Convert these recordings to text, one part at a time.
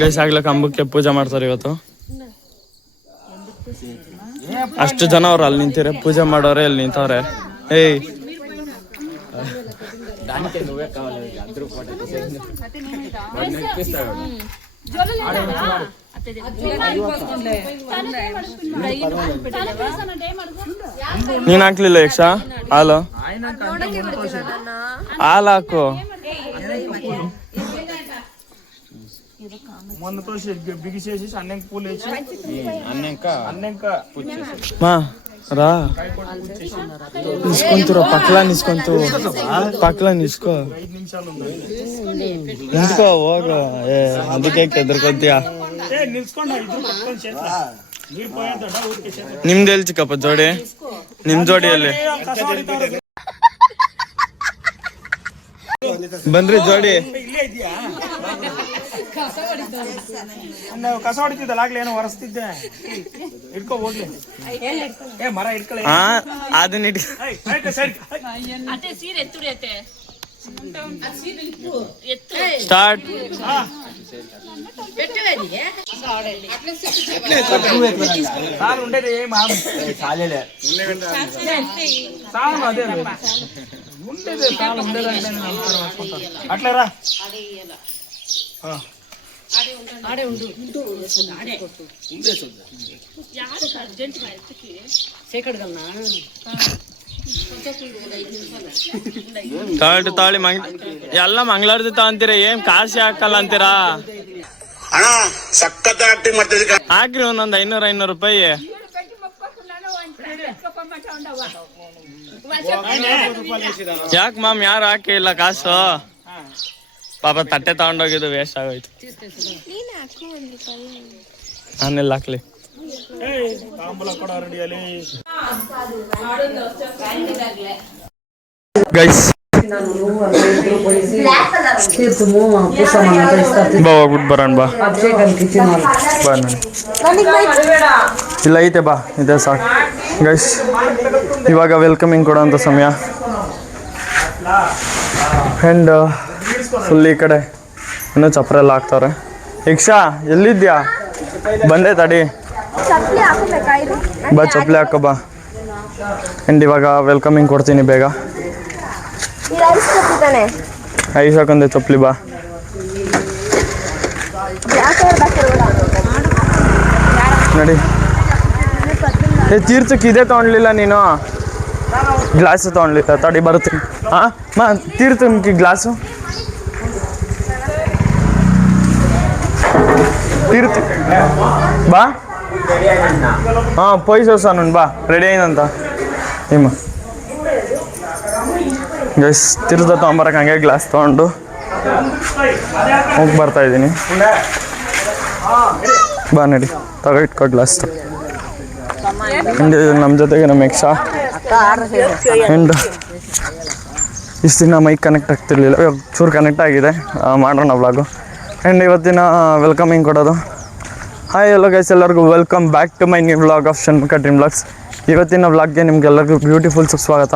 Guys ಆಗ್ಲೇ ಕಂಬಕ್ಕೆ ಪೂಜೆ ಮಾಡ್ತಾರೆ ಇವತ್ತು. ಅಷ್ಟು ಜನ ಅವ್ರು ಅಲ್ಲಿ ನಿಂತಿರೆ, ಪೂಜೆ ಮಾಡೋರೆ ಅಲ್ಲಿ ನಿಂತವ್ರೆ. ಏಯ್ ನೀನ್ ಹಾಕ್ಲಿಲ್ಲ ಯಕ್ಷ ಹಾಲು ಹಾಕು. రా నిస్కొంతురా పక్కల నిసుకో నించుకో ಹೋಗ. ಅದಕ್ಕೆ ಎದ್ರಕೊಂತೀಯ? ನಿಮ್ದು ಎಲ್ಲಿ ಚಿಕ್ಕಪ್ಪ ಜೋಡಿ? ನಿಮ್ ಜೋಡಿಯಲ್ಲಿ ಬನ್ರಿ ಜೋಡಿ. ಕಸ ಹೊಡಿತಿದ್ದಲ್ಲ ಆಗ್ಲೇ ಏನೋ ಒರೆಸ್ತಿದ್ದೆ. ಇಟ್ಕೋ ಹೋಗ್ಲಿ. ಮರ ಇಟ್ಕೊಳ್ಳಿ. ಅದನ್ನ ಸ್ಟಾರ್ಟ್. సార్ ఉండేది అట్లరా ತಾಳಿ ಎಲ್ಲ ಮಂಗಳಾರತಿ ತಗೊಂತೀರ, ಏನ್ ಕಾಸಿ ಹಾಕಲ್ಲ ಅಂತೀರಾ? ಹಾಕ್ರಿ ಒಂದೊಂದ್ 500 ರೂಪಾಯಿ. ಯಾಕೆ ಮಾಮ್ ಯಾರು ಹಾಕಿ ಇಲ್ಲ ಕಾಸು? ಪಾಪ ತಟ್ಟೆ ತಗೊಂಡೋಗಿದ್ದು ವೇಸ್ಟ್ ಆಗೋಯ್ತು. ನಾನೆಲ್ಲ ಹಾಕ್ಲಿ? ಗೈಸ್ ಹೋಗ್ಬಿಟ್ಟು ಬರೋಣ ಬಾ. ಇಲ್ಲ ಐತೆ ಬಾ, ಇದೆ ಸಾಕು. ಗೈಸ್ ಇವಾಗ ವೆಲ್ಕಮಿಂಗ್ ಕೊಡೋಂಥ ಸಮಯ. ಆ್ಯಂಡ್ ಫುಲ್ ಈ ಕಡೆ ಇನ್ನೂ ಚಪ್ರ ಎಲ್ಲ ಹಾಕ್ತವ್ರೆ. ಯಕ್ಷಾ ಎಲ್ಲಿದ್ಯಾ? ಬಂದೆ ತಡಿ ಬಾ, ಚಪ್ಪಲಿ ಹಾಕೋ ಬಾ. ಆ್ಯಂಡ್ ಇವಾಗ ವೆಲ್ಕಮಿಂಗ್ ಕೊಡ್ತೀನಿ ಬೇಗ. ಐಸ್ ಹಾಕೊಂಡೆ ಚಪ್ಪಲಿ ಬಾ. ನಡಿ. ತೀರ್ಥಕ್ಕೆ ಇದೇ ತೊಗೊಳ್ಲಿಲ್ಲ ನೀನು? ಗ್ಲಾಸು ತೊಗೊಳ್ಲಿಲ್ಲ? ತಡಿ ಬರ್ತೀನಿ. ತೀರ್ಥಕ್ಕೆ ಗ್ಲಾಸು ತೀರ್ಥ ಬಾ. ಪೊಯ್ಸೋಸ ನಾನು ಬಾ, ರೆಡಿ ಆಯ್ತಂತ ನಿಮ್ಮ ಗೈಸ್. ತೀರ್ಥ ತೊಗೊಂಬರಕ್ಕೆ ಹಂಗೆ ಗ್ಲಾಸ್ ತೊಗೊಂಡು ಹೋಗಿ ಬರ್ತಾ ಇದ್ದೀನಿ. ಬಾ ನಡಿ, ಇಟ್ಕೊ ಗ್ಲಾಸ್. ನಮ್ಮ ಜೊತೆಗೆ ನಮ್ಮ ಯಕ್ಷ. ಆ್ಯಂಡ್ ಇಷ್ಟು ದಿನ ಮೈಕ್ ಕನೆಕ್ಟ್ ಆಗ್ತಿರ್ಲಿಲ್ಲ, ಇವಾಗ ಚೂರು ಕನೆಕ್ಟ್ ಆಗಿದೆ. ಮಾಡೋಣ ವ್ಲಾಗು. ಆ್ಯಂಡ್ ಇವತ್ತಿನ ವೆಲ್ಕಮಿಂಗ್ ಕೊಡೋದು. ಹಾಯ್ ಎಲ್ಲೋ ಗೈಸ್, ಎಲ್ಲರಿಗೂ welcome back to my new vlog of Shanmukha dream vlogs. ಇವತ್ತಿನ ವ್ಲಾಗ್ಗೆ ನಿಮ್ಗೆಲ್ಲರಿಗೂ ಬ್ಯೂಟಿಫುಲ್ ಸುಸ್ವಾಗತ.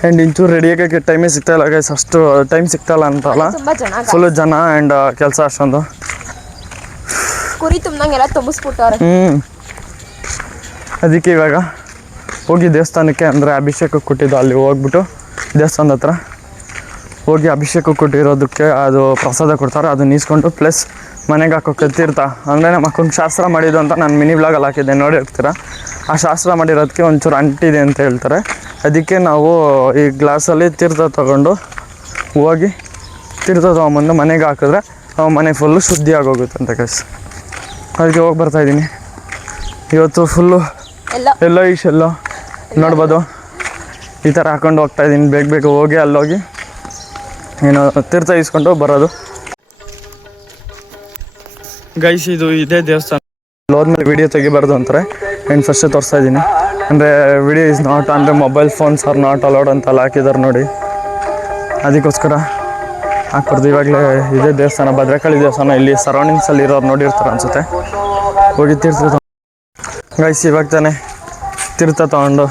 ಆ್ಯಂಡ್ ಇಂಚೂರು ರೆಡಿಯಾಗಕ್ಕೆ ಟೈಮೇ ಸಿಗ್ತಾಯಿಲ್ಲ ಗೈಸ್, ಅಷ್ಟು ಟೈಮ್ ಸಿಗ್ತಾಯಿಲ್ಲ ಅಂತಲ್ಲ, ಫುಲ್ಲು ಜನ ಆ್ಯಂಡ್ ಕೆಲಸ ಅಷ್ಟೊಂದು. ಅದಕ್ಕೆ ಇವಾಗ ಹೋಗಿ ದೇವಸ್ಥಾನಕ್ಕೆ, ಅಂದರೆ ಅಭಿಷೇಕಕ್ಕೆ ಕೊಟ್ಟಿದ್ದು, ಅಲ್ಲಿ ಹೋಗ್ಬಿಟ್ಟು ದೇವಸ್ಥಾನದ ಹತ್ರ ಹೋಗಿ ಅಭಿಷೇಕಕ್ಕೆ ಕೊಟ್ಟಿರೋದಕ್ಕೆ ಅದು ಪ್ರಸಾದ ಕೊಡ್ತಾರೆ, ಅದನ್ನ ಈಸ್ಕೊಂಡು ಪ್ಲಸ್ ಮನೆಗೆ ಹಾಕೋಕ್ಕೆ ತೀರ್ಥ. ಅಂದರೆ ನಮ್ಮ ಅಕ್ಕಂಗೆ ಶಾಸ್ತ್ರ ಮಾಡಿದ್ದು ಅಂತ ನಾನು ಮಿನಿ ವ್ಲಾಗಲ್ಲಿ ಹಾಕಿದ್ದೆ, ನೋಡಿ ಇರ್ತೀರ. ಆ ಶಾಸ್ತ್ರ ಮಾಡಿರೋದಕ್ಕೆ ಒಂಚೂರು ಅಂಟಿದೆ ಅಂತ ಹೇಳ್ತಾರೆ. ಅದಕ್ಕೆ ನಾವು ಈ ಗ್ಲಾಸಲ್ಲಿ ತೀರ್ಥ ತೊಗೊಂಡು ಹೋಗಿ ತೀರ್ಥ ತೊಗೊಂಬಂದು ಮನೆಗೆ ಹಾಕಿದ್ರೆ ಮನೆ ಫುಲ್ಲು ಶುದ್ಧಿ ಆಗೋಗುತ್ತೆ ಅಂತ ಗೈಸ್. ಅದಕ್ಕೆ ಹೋಗಿ ಬರ್ತಾಯಿದ್ದೀನಿ ಇವತ್ತು. ಫುಲ್ಲು ಎಲ್ಲೋ ಎಲ್ಲೋ ನೋಡ್ಬೋದು, ಈ ಥರ ಹಾಕೊಂಡು ಹೋಗ್ತಾಯಿದ್ದೀನಿ. ಬೇಗ ಹೋಗಿ ಅಲ್ಲೋಗಿ ಏನು ತೀರ್ಥ ಇಸ್ಕೊಂಡು ಬರೋದು ಗೈಸ್. ಇದೇ ದೇವಸ್ಥಾನ. ಹೋದ್ಮೇಲೆ ವೀಡಿಯೋ ತೆಗಿಬಾರ್ದು ಅಂತಾರೆ. ಆ್ಯಂಡ್ ಫಸ್ಟೇ ತೋರಿಸ್ತಾ ಇದ್ದೀನಿ, ಅಂದರೆ ವಿಡಿಯೋ ಇಸ್ ನಾಟ್, ಅಂದರೆ mobile phones are not allowed ಅಂತ ಹಾಕಿದ್ದಾರೆ ನೋಡಿ. ಅದಕ್ಕೋಸ್ಕರ ಹಾಕ್ಬಾರ್ದು. ಇವಾಗಲೇ ಇದೇ ದೇವಸ್ಥಾನ, ಭದ್ರಕಾಳಿ ದೇವಸ್ಥಾನ, ಇಲ್ಲಿ ಸರೌಂಡಿಂಗ್ಸಲ್ಲಿ ಇರೋರು ನೋಡಿರ್ತಾರೆ ಅನಿಸುತ್ತೆ. ಹೋಗಿ ತೀರ್ಥ ಗೈಸ್, ಇವಾಗ ತಾನೇ ತೀರ್ಥ ತೊಗೊಂಡು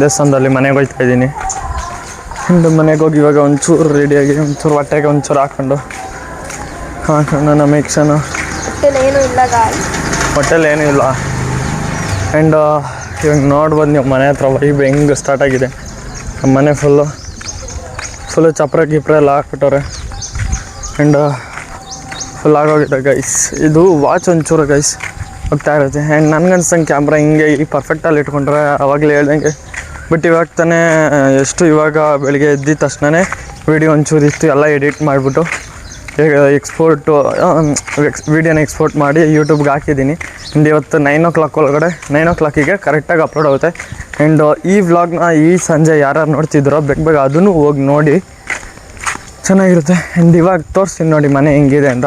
ದೇವಸ್ಥಾನದಲ್ಲಿ ಮನೆಗೆ ಹೋಗ್ತಾ ಇದ್ದೀನಿ. ಹಿಂದೆ ಮನೆಗೆ ಹೋಗಿ ಇವಾಗ ಒಂಚೂರು ರೆಡಿಯಾಗಿ ಒಂಚೂರು ಹೊಟ್ಟೆಗೆ ಒಂಚೂರು ಹಾಕ್ಕೊಂಡು ನನ್ನ ಮೇಕ್ಷನು ಹೊಟ್ಟೆಲಿ ಏನೂ ಇಲ್ಲ. ಆ್ಯಂಡ್ ಇವಾಗ ನೋಡ್ಬೋದು ನೀವು ಮನೆ ಹತ್ರ ವೈಬ್ ಹೆಂಗೆ ಸ್ಟಾರ್ಟ್ ಆಗಿದೆ. ನಮ್ಮ ಮನೆ ಫುಲ್ಲು ಚಪ್ರ ಗಿಪ್ರ ಎಲ್ಲ ಹಾಕ್ಬಿಟ್ಟವ್ರೆ. ಆ್ಯಂಡ್ ಫುಲ್ ಆಗೋಗಿದೆ ಗೈಸ್. ಇದು ವಾಚ್ ಒಂಚೂರು ಗೈಸ್ ಹೋಗ್ತಾ ಇರುತ್ತೆ. ಆ್ಯಂಡ್ ನನಗನ್ಸಂಗೆ ಕ್ಯಾಮ್ರಾ ಹಿಂಗೆ ಈ ಪರ್ಫೆಕ್ಟಲ್ಲಿ ಇಟ್ಕೊಂಡ್ರೆ ಅವಾಗಲೇ ಹೇಳ್ದಂಗೆ. ಬಟ್ ಇವಾಗ ತಾನೇ ಇವಾಗ ಬೆಳಿಗ್ಗೆ ಎದ್ದಿದ ತಕ್ಷಣ ವೀಡಿಯೋ ಒಂಚೂರು ಇತ್ತು, ಎಲ್ಲ ಎಡಿಟ್ ಮಾಡಿಬಿಟ್ಟು ವೀಡಿಯೋನ ಎಕ್ಸ್ಪೋರ್ಟ್ ಮಾಡಿ ಯೂಟ್ಯೂಬ್ಗೆ ಹಾಕಿದ್ದೀನಿ. ಆ್ಯಂಡ್ ಇವತ್ತು 9 o'clock ಒಳಗಡೆ 9 o'clockಗೆ ಕರೆಕ್ಟಾಗಿ ಅಪ್ಲೋಡ್ ಆಗುತ್ತೆ. ಆ್ಯಂಡ್ ಈ ವ್ಲಾಗ್ನ ಈ ಸಂಜೆ ಯಾರು ನೋಡ್ತಿದ್ರೋ ಬೇಗ ಅದನ್ನು ಹೋಗಿ ನೋಡಿ, ಚೆನ್ನಾಗಿರುತ್ತೆ. ಆ್ಯಂಡ್ ಇವಾಗ ತೋರಿಸ್ತೀನಿ ನೋಡಿ ಮನೆ ಹೆಂಗಿದೆ ಅಂತ.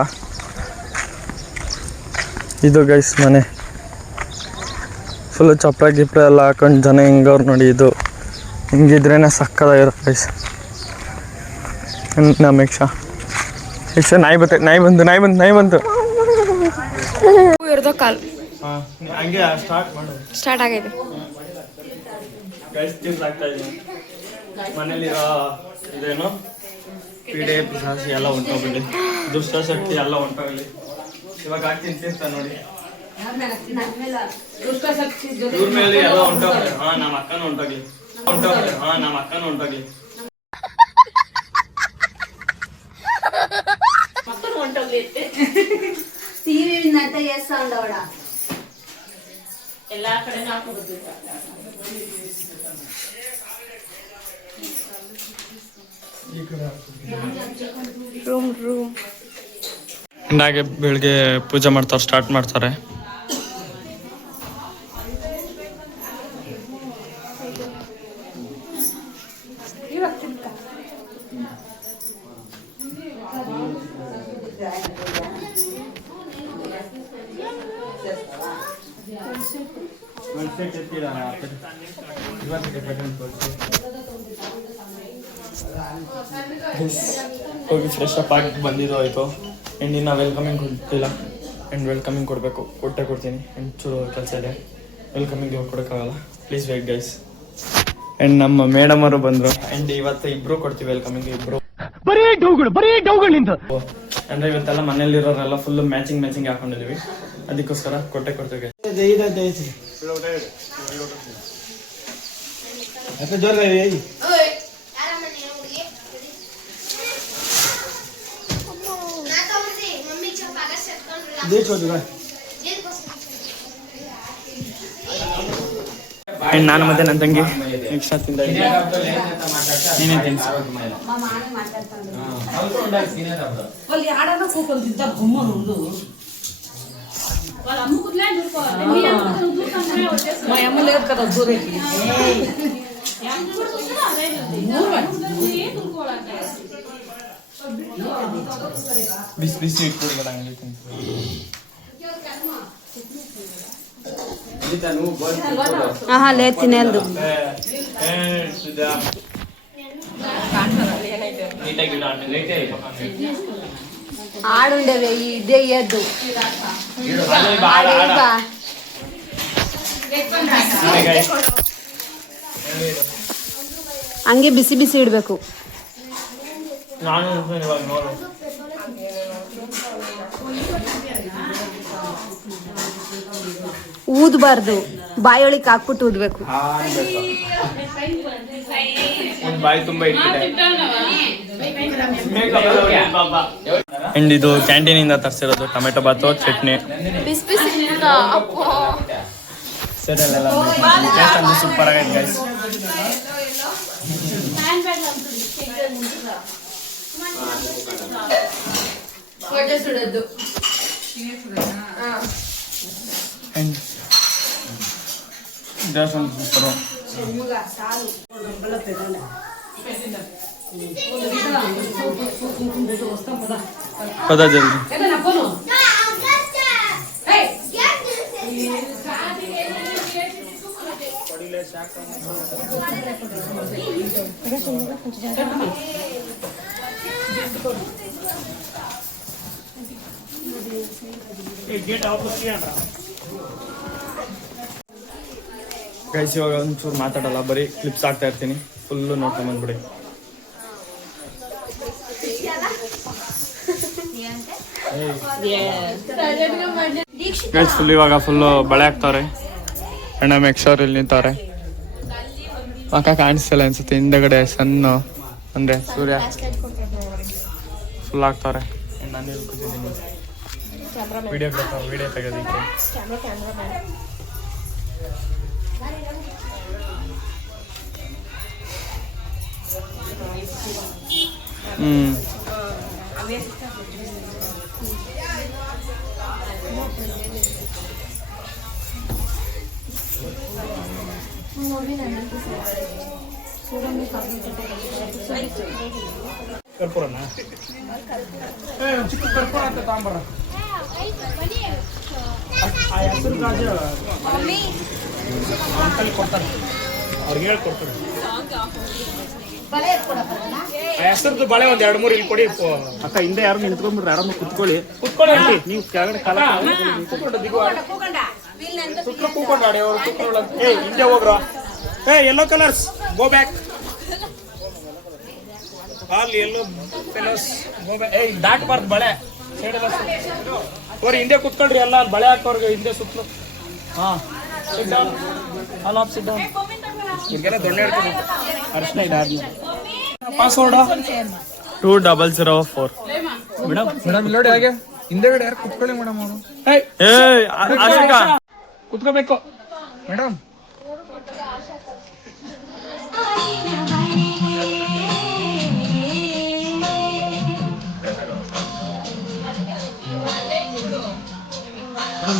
ಇದು ಗೈಸ್ ಮನೆ ಫುಲ್ಲು ಚಪ್ರ ಗಿಪ್ರ ಎಲ್ಲ ಹಾಕೊಂಡು ಜನ ಹಿಂಗವ್ರು ನೋಡಿ. ಇದು ಹಿಂಗಿದ್ರೇ ಸಕ್ಕದಾಗಿರೋ ಗೈಸ್. ನಮ್ಮ ಯಕ್ಷ ನಾಯಿ ಬಂತು ಇರ್ದೋ ಕಾಲ್ ಹಂಗೆ ಸ್ಟಾರ್ಟ್ ಆಗೈತೆ. ಮನೇಲಿರೋ ಇದೇನು ಪೀಡೆ ಪಿಶಾಚಿ ಎಲ್ಲ ಹೊಂಟೋಗ್ಲಿ, ದುಷ್ಟಶಕ್ತಿ ಎಲ್ಲ ಹೊಂಟೋಗ್ಲಿ. ಇವಾಗ ಹಾಕ್ತೀನಿ ತೀರ್ಥ ನೋಡಿ. ಇವ್ರ ಮೇಲೆ ಎಲ್ಲ ಹೊಂಟೋಗ್ಲಿ. ನಮ್ಮ ಅಕ್ಕನೂ ಹೊಂಟೋಗ್ಲಿ. ಎಲ್ಲಾ ಕಡೆ ರೂಮ್ ಹಾಗೆ ಬೆಳಿಗ್ಗೆ ಪೂಜೆ ಮಾಡ್ತಾರೆ, ಸ್ಟಾರ್ಟ್ ಮಾಡ್ತಾರೆ. ಹೋಗಿ ಫ್ರೆಶ್ ಅಪ್ ಆಗಿ ಬಂದಿದ್ದು ಆಯಿತು. ಆ್ಯಂಡ್ ಇನ್ನು ವೆಲ್ಕಮಿಂಗ್ ಕೊಟ್ಟಿಲ್ಲ. ಆ್ಯಂಡ್ ವೆಲ್ಕಮಿಂಗ್ ಕೊಡ್ತೀನಿ. ಆ್ಯಂಡ್ ಚೂರು ಕೆಲಸ ಇದೆ, ವೆಲ್ಕಮಿಂಗ್ ಕೊಡೋಕ್ಕಾಗಲ್ಲ, ಪ್ಲೀಸ್ ವೇಟ್ ಗೈಸ್. ಆ್ಯಂಡ್ ನಮ್ಮ ಮೇಡಮ್ ಅವರು ಬಂದರು. ಆ್ಯಂಡ್ ಇವತ್ತು ಇಬ್ಬರು ಕೊಡ್ತೀವಿ ವೆಲ್ಕಮಿಂಗ್. ಇಬ್ಬರು ಬರೀ ಡೌಗಳಿಂದ ಅಂದರೆ ಇವತ್ತೆಲ್ಲ ಮನೇಲಿರೋರೆಲ್ಲ ಫುಲ್ಲು ಮ್ಯಾಚಿಂಗ್ ಹಾಕೊಂಡಿದ್ದೀವಿ, ಅದಕ್ಕೋಸ್ಕರ ಕೊಡ್ತೀವಿ. ಆ್ಯಂಡ್ ನಾನು ಮತ್ತೆ ನನ್ನ ತಂಗಿ ನೆಕ್ಸ್ಟ್ ತಿಂದ ಬಿಸಿ ಇಟ್ಕೊಡ್ಬೇಡ ಹಂಗೆ లేదు తినేది. ఆడుండేవి ఇదే ఇయ్యద్దు. ಹಂಗೆ ಬಿಸಿ ಇಡಬೇಕು. ಊದಬಾರ್ದು, ಬಾಯೊಳಗೆ ಹಾಕ್ಬಿಟ್ಟು ಊದಬೇಕು. ಅಂಡ್ ಇದು ಕ್ಯಾಂಟೀನಿಂದ ತರಿಸಿರೋದು ಟೊಮೆಟೊ ಬಾತು, ಚಟ್ನಿ, ಸೂಪರ್ ಆಗೈತೆ ಗೈಸ್. ದೇವಸ್ಥಾನ ಸೂಪರು. ಪದ ಜಲ್ದಿ. ಗೈಸ್ ಇವಾಗ ಒಂಚೂರು ಮಾತಾಡಲ್ಲ, ಬರೀ ಕ್ಲಿಪ್ಸ್ ಆಗ್ತಾ ಇರ್ತೀನಿ, ಫುಲ್ಲು ನೋಡ್ಕೊಂಡು ಬಂದ್ಬಿಡಿ. ಗೈಸ್ ಫುಲ್ಲು ಬಳೆ ಹಾಕ್ತಾರೆ. ಅಣ್ಣ ಮೆಕ್ಸೋರ್ ಇಲ್ಲಿ ನಿಂತವ್ರೆ. ಪಕ್ಕ ಕಾಣಿಸ್ತಿಲ್ಲ ಅನ್ಸುತ್ತೆ, ಹಿಂದಗಡೆ ಸಣ್ಣ ಅಂದ್ರೆ ಸೂರ್ಯ ಫುಲ್ ಆಗ್ತಾರೆ. ನಾನು ಇಲ್ಲಿ ಕೂತಿದ್ದೀನಿ ವಿಡಿಯೋ ತೆಗೋದಿಕ್ಕೆ. ಕರ್ಪೂರನ ಚಿಕ್ಕ ಕರ್ಪೂರ ಅಂತ ತಗೊಂಬರ. ಆ ಹೆಸರು ಗಾಜು ಅಂಕಲ್ ಕೊಡ್ತಾರೆ, ಅವ್ರಿಗೆ ಹೇಳ್ಕೊಡ್ತಾರೆ. ಆ ಹೆಸರದ್ದು ಬಳೆ ಒಂದ್ 2-3 ಇಲ್ಲಿ ಕೊಡಿ ಅಕ್ಕ. ಹಿಂದೆ ಯಾರು ನಿಂತ್ಕೊಂಡ್ಬಿಡ್ರೆ ಆರಾಮ ಕುತ್ಕೊಳ್ಳಿ. ನೀವು ಕೆಳಗಡೆ ಕಾಲ ಸುತ್ತಲೂ ಕೂಕೊಂಡಾಡಿ ಅವರು ಸುತ್ತಲೂ. ಹಿಂದೆ ಹೋಗ್ರ. Yellow colours go back. All yellow colours go back. ದಾಟಬಾರ್ದು ಬಳೆ ಸೈಡೆಲ್ಲ. ಅವ್ರು ಹಿಂದೆ ಕುತ್ಕೊಳ್ರಿ ಎಲ್ಲ, ಅಲ್ಲಿ ಬಳೆ ಹಾಕೋರ್ಗೆ ಹಿಂದೆ ಸುತ್ತಲೂ. ಹಾಂ sit down, all of sit down. ಈಗೆಲ್ಲ ದೊಣ್ಣೆ ಇಡ್ತೀನಿ. ಅರ್ಶನ ಇದಾದ್ಮೇಲೆ ಪಾಸ್ವರ್ಡ್ 2004. ಮೇಡಮ್ ನೋಡಿ ಹಾಗೆ ಹಿಂದೆಗಡೆ ಯಾರು ಕುತ್ಕೊಳ್ಳಿ ಮೇಡಮ್ ಅವರು. ಕುತ್ಕೋಬೇಕು ಮೇಡಮ್.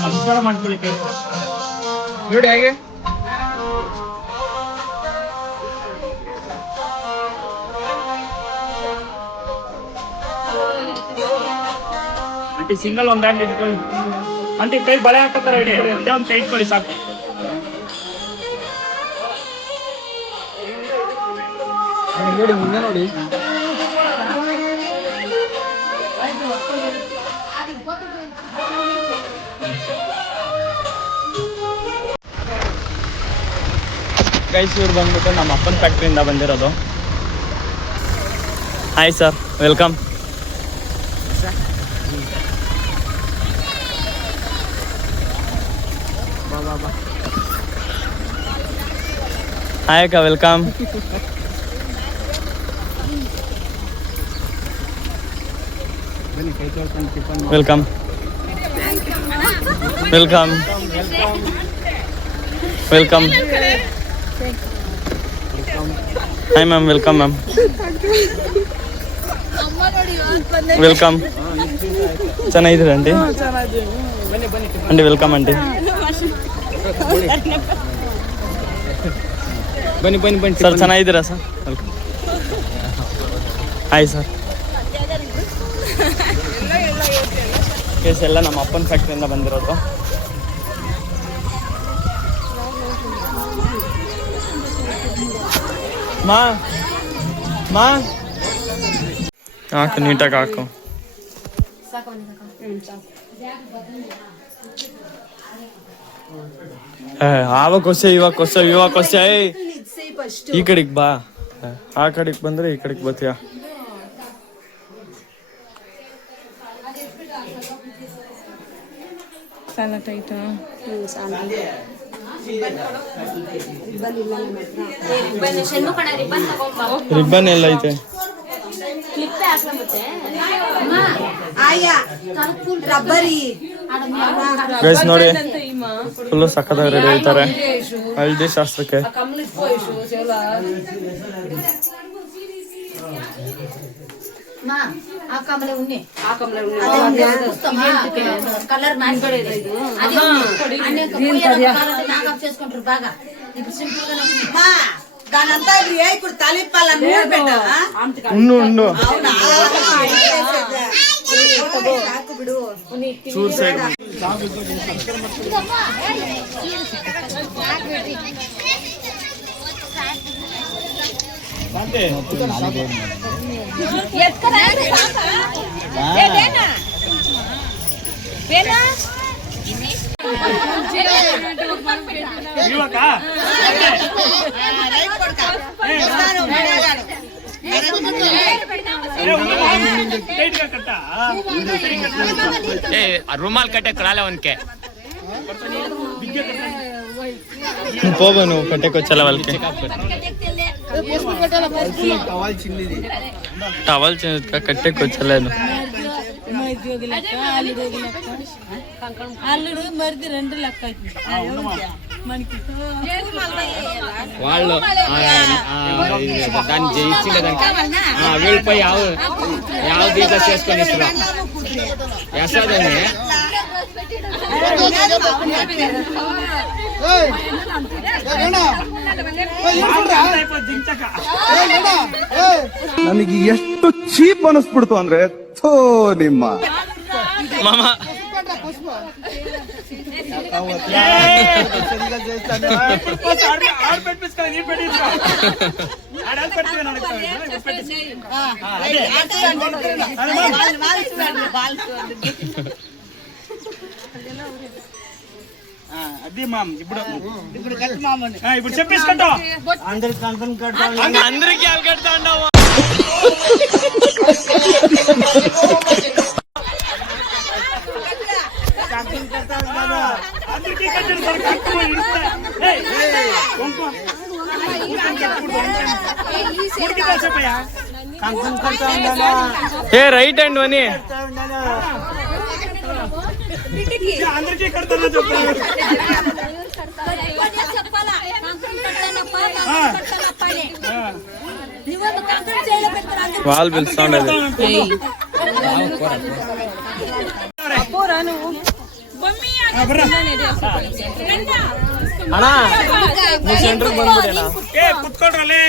ನಮಸ್ಕಾರ ಮಾಡ್ಕೊಳ್ಳಿ. ನೋಡಿ ಹಾಗೆ ಆಂಟಿ ಸಿಂಗಲ್ ಒಂದ್ ಹ್ಯಾಂಡ್ ಇಟ್ಕೊಳ್ಳಿ. ಆಂಟಿ ಕೈ ಬಳೆ ಹಾಕೋತಾರೆ ಇಡಿ, ಒಂದೇ ಒಂದು ಕೈ ಇಟ್ಕೊಳ್ಳಿ ಸಾಕು. ನೋಡಿ ಮುಂದೆ ನೋಡಿ. ಗೈಸ್ ಇವ್ರು ಬಂದ್ಬಿಟ್ಟು ನಮ್ಮ ಅಪ್ಪನ ಫ್ಯಾಕ್ಟ್ರಿಯಿಂದ ಬಂದಿರೋದು. Hi sir, welcome. ಹಾಯ್ ಅಕ್ಕ, welcome. Welcome welcome welcome. Hi ma'am, welcome ma'am, welcome. ಚೆನ್ನಾಗಿದ್ದೀರಾ ಆಂಟಿ? Aunty welcome aunty. ಬನ್ನಿ ಬನ್ನಿ ಬನ್ನಿ ಸರ್ ಚೆನ್ನಾಗಿದ್ದೀರಾ sir? Welcome. Hi sir. Case ಎಲ್ಲ ನಮ್ಮ ಅಪ್ಪನ ಫ್ಯಾಕ್ಟ್ರಿಯಿಂದ ಬಂದಿರೋದು. ಮಾ ಮಾ ಹಾಕು, ನೀಟಾಗಿ ಹಾಕು. ಆವಾಗ ಕೊಸೆ, ಇವಾಗ ಕೊಸೆ, ಇವಾಗ ಕೊಸೆ. ಈ ಕಡೆಗೆ ಬಾ, ಆ ಕಡೆಗೆ ಬಂದ್ರೆ ಈ ಕಡೆಗೆ ಬತ್ತೀಯ. ರಿಬ್ಬನ್ ಎಲ್ಲ ಐತೆ. ಗೈಸ್ ನೋಡಿ, ಫುಲ್ಲು ಸಕ್ಕತ್ತಾಗಿ ರೆಡಿ ಹೇಳ್ತಾರೆ ಹಳದಿ ಶಾಸ್ತ್ರಕ್ಕೆ. ಉಣ್ಣು ಉಣ್ಣು ಚೂರ್ ಸೈಡ್. ಶಾಂತಿ ಇವಾಗ रुमाल कटे कड़ाले उनके పోబా నువ్వు కట్టెకొచ్చేలా వాళ్ళకి టవల్ కట్టెకొచ్చలేను అల్లుడు మరిది 2 లెక్క మనకి వాళ్ళు దాన్ని జయించలేదంట వీళ్ళపై ಯಾವ దీంతో చేసుకొని ఇస్తున్నా యశాదని ನನಗೆ ಎಷ್ಟು ಚೀಪ್ ಅನಿಸ್ಬಿಡ್ತು ಅಂದ್ರೆ ಥೋ ನಿಮ್ಮ ಮಾಮ అది మామ్ ఇప్పుడు ఇప్పుడు చెప్పేసుకుంటా అందరికి కడతా ఉన్నావు అందరికీ కట్టండి సార్ కట్టుకో ఏ రైట్ హ్యాండ్ అని అందరికీ కడతానని చెప్తాను వాళ్ళు పిలుస్తా ఉండేది ಅಣ್ಣ ನೀವು ಸೆಂಟ್ರಿಗೆ ಬಂದ್ಬಿಡೇನಾ ಏ ಕುತ್ಕೊಳ್ರಲ್ಲಿ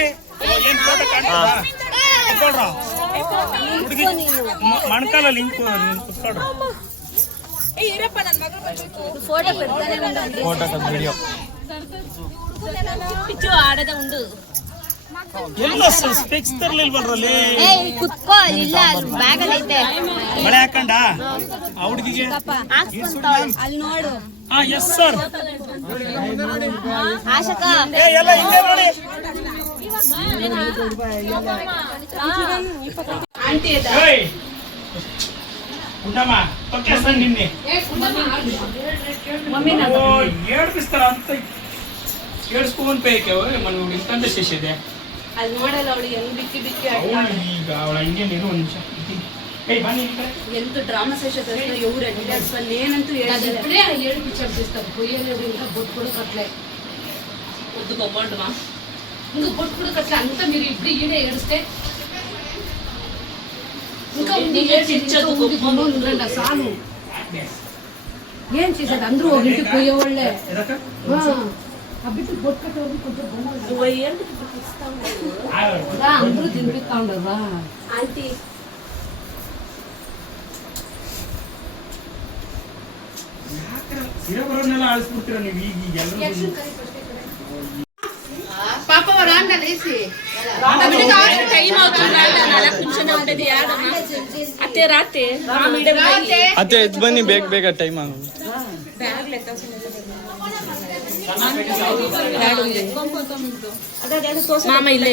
ಏನ್ ಫೋಟೋ ಕುತ್ಕೊಳ್ರ ಹುಡುಗಿ ಮಣ್ಕಾಲಲ್ಲಿ ಹಿಂಗ್ ಕುತ್ಕೊಳ್ರ ಫೋಟೋ ವಿಡಿಯೋ ಆಡದ ಉಂಡು ಎಲ್ಲ ಸ್ಪೆಕ್ಸ್ ತರ್ಲಿಲ್ವಲ್ರಲ್ಲಿ ಕುತ್ಕೋ ಇಲ್ಲ ಬ್ಯಾಗ್ ಅಲ್ಲಿ ಐತೆ ಮಳೆ ಹಾಕಂಡ ಆ ಹುಡುಗಿಗೆ ಅಲ್ಲಿ ನೋಡು ಹಾ ಎಸ್ ಸರ್ ಆಶಕ ಏ ಎಲ್ಲ ಇಲ್ಲೇ ನೋಡಿ ಏಯ್ ಉಂಡಮ್ಮ ತೊಕ್ಕೆ ಸರ್ ನಿನ್ನೆ ಓ ಏಡ್ಪಿಸ್ತಾರ ಅಂತ ಏಡ್ಸ್ಕೊಂಡ್ ಬೇಕೆ ಮನೆ ಇಂತ ಶೇಷ ಇದೆ ಅಲ್ಲಿ ನೋಡಲ್ಲ ಅವಳು ಹೆಂಗ್ ಬಿಕ್ಕಿ ಬಿಕ್ಕಿ ಈಗ ಅವಳ ಹಂಗೆ ನೀನು ಒಂದು ನಿಮಿಷ ಏಯ್ ಬನ್ನಿ ಈ ಕಡೆ ಎಂತ ಡ್ರಾಮಾ ಸೆಷನ್ ఎవరు అసలు నేనంటూ ఇప్పుడే ఏడు పిక్చర్ తీస్తారు పొయ్యలేదు ఇంకా బొట్టు కూడా కట్టలే వద్దు బొమ్మంటుమా ఇంకా బొట్టు కూడా కట్టలే అంతా మీరు ఇప్పుడు ఈడే ఏడిస్తే ఇంకా ఉంది ఉండండి సాలు ఏం చేసేది అందరూ ఒక ఇంటికి పోయేవాళ్ళే ఆ బిడ్డ బొట్టు కట్టేవాళ్ళు కొంచెం అందరూ తినిపిస్తా ఉండరా ఆంటీ ಇರೋಬರೋನೆಲ್ಲ ಆಳಿಸ್ಬಿಡ್ತೀರ ನೀವು ಈಗ ಎಲ್ಲರೂ పాప రాండి లేసి టైం అవుతుంది కూర్చొని ఉంటది అత్తే రాతే ಅತ್ತೆ ಎದ್ದು ಬನ್ನಿ ಬೇಗ ಬೇಗ ಟೈಮ್ ಆಗ మామ ఇల్లే